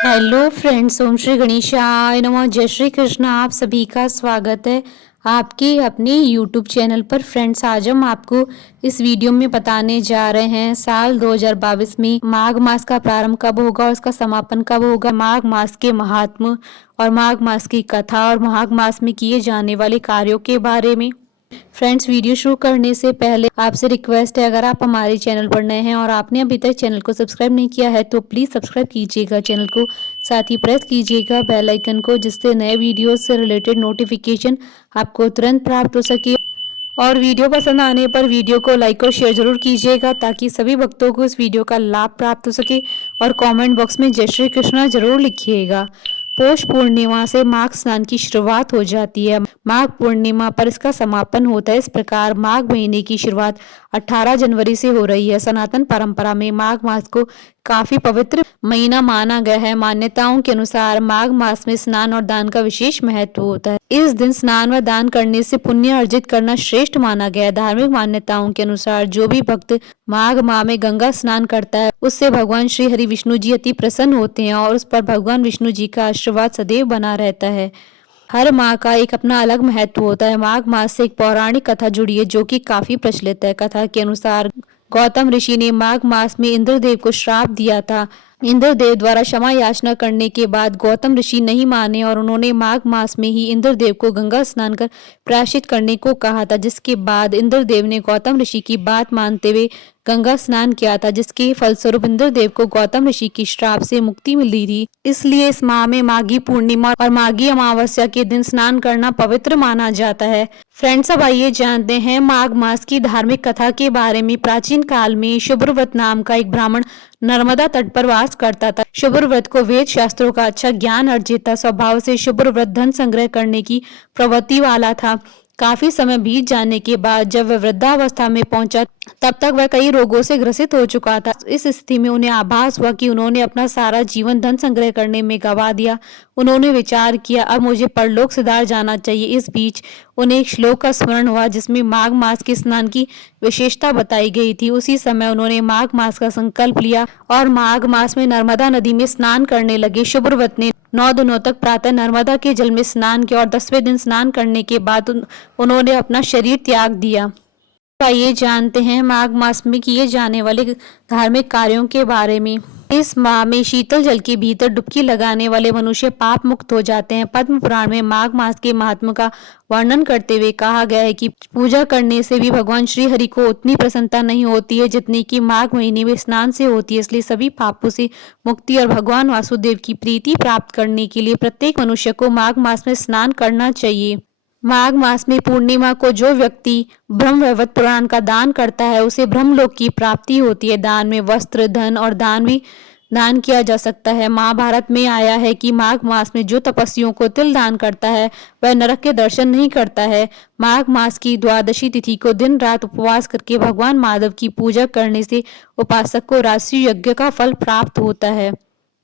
Hello friends, ओम श्री गणेशाय नमः। जय श्री कृष्ण। आप सभी का स्वागत है आपके अपने यूट्यूब चैनल पर। फ्रेंड्स, आज हम आपको इस वीडियो में बताने जा रहे हैं साल 2022 में माघ मास का प्रारंभ कब होगा और उसका समापन कब होगा, माघ मास के महात्म और माघ मास की कथा और माघ मास में किए जाने वाले कार्यों के बारे में। फ्रेंड्स, वीडियो शुरू करने से पहले आपसे रिक्वेस्ट है, अगर आप हमारे चैनल पर नए हैं और आपने अभी तक चैनल को सब्सक्राइब नहीं किया है तो प्लीज़ सब्सक्राइब कीजिएगा चैनल को, साथ ही प्रेस कीजिएगा बेल आइकन को, जिससे नए वीडियो से रिलेटेड नोटिफिकेशन आपको तुरंत प्राप्त हो सके। और वीडियो पसंद आने पर वीडियो को लाइक और शेयर जरूर कीजिएगा ताकि सभी भक्तों को इस वीडियो का लाभ प्राप्त हो सके। और कमेंट बॉक्स में जय श्री कृष्णा जरूर लिखिएगा। पौष पूर्णिमा से माघ स्नान की शुरुआत हो जाती है। माघ पूर्णिमा पर इसका समापन होता है। इस प्रकार माघ महीने की शुरुआत 18 जनवरी से हो रही है। सनातन परंपरा में माघ मास को काफी पवित्र महीना माना गया है। मान्यताओं के अनुसार माघ मास में स्नान और दान का विशेष महत्व होता है। इस दिन स्नान व दान करने से पुण्य अर्जित करना श्रेष्ठ माना गया है। धार्मिक मान्यताओं के अनुसार जो भी भक्त माघ माह में गंगा स्नान करता है उससे भगवान श्री हरि विष्णु जी अति प्रसन्न होते हैं और उस पर भगवान विष्णु जी का आशीर्वाद सदैव बना रहता है। हर माह का एक अपना अलग महत्व होता है। माघ मास से एक पौराणिक कथा जुड़ी है जो कि काफी प्रचलित है। कथा के अनुसार गौतम ऋषि ने माघ मास में इंद्रदेव को श्राप दिया था। इंद्रदेव द्वारा क्षमा याचना करने के बाद गौतम ऋषि नहीं माने और उन्होंने माघ मास में ही इंद्रदेव को गंगा स्नान कर प्रायश्चित करने को कहा था, जिसके बाद इंद्रदेव ने गौतम ऋषि की बात मानते हुए गंगा स्नान किया था, जिसके फलस्वरूप इंद्रदेव को गौतम ऋषि की श्राप से मुक्ति मिली थी। इसलिए इस माह में माघी पूर्णिमा और माघी अमावस्या के दिन स्नान करना पवित्र माना जाता है। फ्रेंड्स, अब आइए जानते हैं माघ मास की धार्मिक कथा के बारे में। प्राचीन काल में शुभ्रव्रत नाम का एक ब्राह्मण नर्मदा तट पर वास करता था। शुभ्रव्रत को वेद शास्त्रों का अच्छा ज्ञान अर्जित था। स्वभाव से शुभ्रव्रत धन संग्रह करने की प्रवृत्ति वाला था। काफी समय बीत जाने के बाद जब वह वृद्धावस्था में पहुंचा तब तक वह कई रोगों से ग्रसित हो चुका था। इस स्थिति में उन्हें आभास हुआ कि उन्होंने अपना सारा जीवन धन संग्रह करने में गंवा दिया। उन्होंने विचार किया, अब मुझे परलोक सिधार जाना चाहिए। इस बीच उन्हें एक श्लोक का स्मरण हुआ जिसमें माघ मास के स्नान की विशेषता बताई गई थी। उसी समय उन्होंने माघ मास का संकल्प लिया और माघ मास में नर्मदा नदी में स्नान करने लगे। शुभ्रव्रत ने 9 दिनों तक प्रातः नर्मदा के जल में स्नान किया और 10वें दिन स्नान करने के बाद उन्होंने अपना शरीर त्याग दिया। आइए जानते हैं माघ मास में किए जाने वाले धार्मिक कार्यों के बारे में। इस माह में शीतल जल के भीतर डुबकी लगाने वाले मनुष्य पाप मुक्त हो जाते हैं। पद्म पुराण में माघ मास के महात्म का वर्णन करते हुए कहा गया है कि पूजा करने से भी भगवान श्री हरि को उतनी प्रसन्नता नहीं होती है जितनी कि माघ महीने में स्नान से होती है। इसलिए सभी पापों से मुक्ति और भगवान वासुदेव की प्रीति प्राप्त करने के लिए प्रत्येक मनुष्य को माघ मास में स्नान करना चाहिए। माघ मास में पूर्णिमा को जो व्यक्ति ब्रह्मवैवर्त पुराण का दान करता है उसे ब्रह्मलोक की प्राप्ति होती है। दान में वस्त्र, धन और दान भी दान किया जा सकता है। महाभारत में आया है कि माघ मास में जो तपस्वियों को तिल दान करता है वह नरक के दर्शन नहीं करता है। माघ मास की द्वादशी तिथि को दिन रात उपवास करके भगवान महादेव की पूजा करने से उपासक को राष्ट्रीय यज्ञ का फल प्राप्त होता है।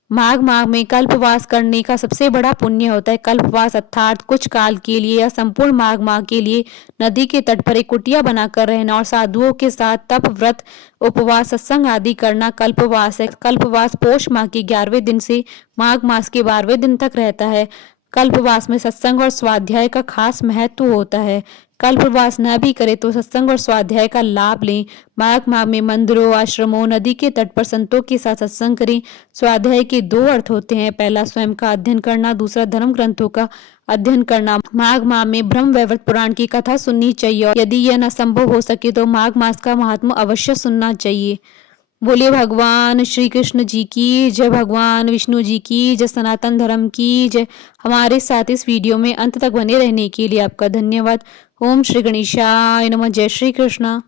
माघ माह में कल्पवास करने का सबसे बड़ा पुण्य होता है। कल्पवास अर्थात कुछ काल के लिए या संपूर्ण माघ माह के लिए नदी के तट पर एक कुटिया बनाकर रहना और साधुओं के साथ तप, व्रत, उपवास, सत्संग आदि करना कल्पवास है। कल्पवास पौष माह के 11वें दिन से माघ मास के 12वें दिन तक रहता है। कल्पवास में सत्संग और स्वाध्याय का खास महत्व होता है। कल्पवास न भी करे तो सत्संग और स्वाध्याय का लाभ लें। माघ माह में मंदिरों, आश्रमों, नदी के तट पर संतों के साथ सत्संग करें। स्वाध्याय के 2 अर्थ होते हैं, पहला स्वयं का अध्ययन करना, दूसरा धर्म ग्रंथों का अध्ययन करना। माघ माह में ब्रह्मवैवर्त पुराण की कथा सुननी चाहिए और यदि यह न संभव हो सके तो माघ मास का महात्मा अवश्य सुनना चाहिए। बोलिए भगवान श्री कृष्ण जी की जय, भगवान विष्णु जी की जय, सनातन धर्म की जय। हमारे साथ इस वीडियो में अंत तक बने रहने के लिए आपका धन्यवाद। ओम श्री गणेशाय नमः। जय श्री कृष्ण।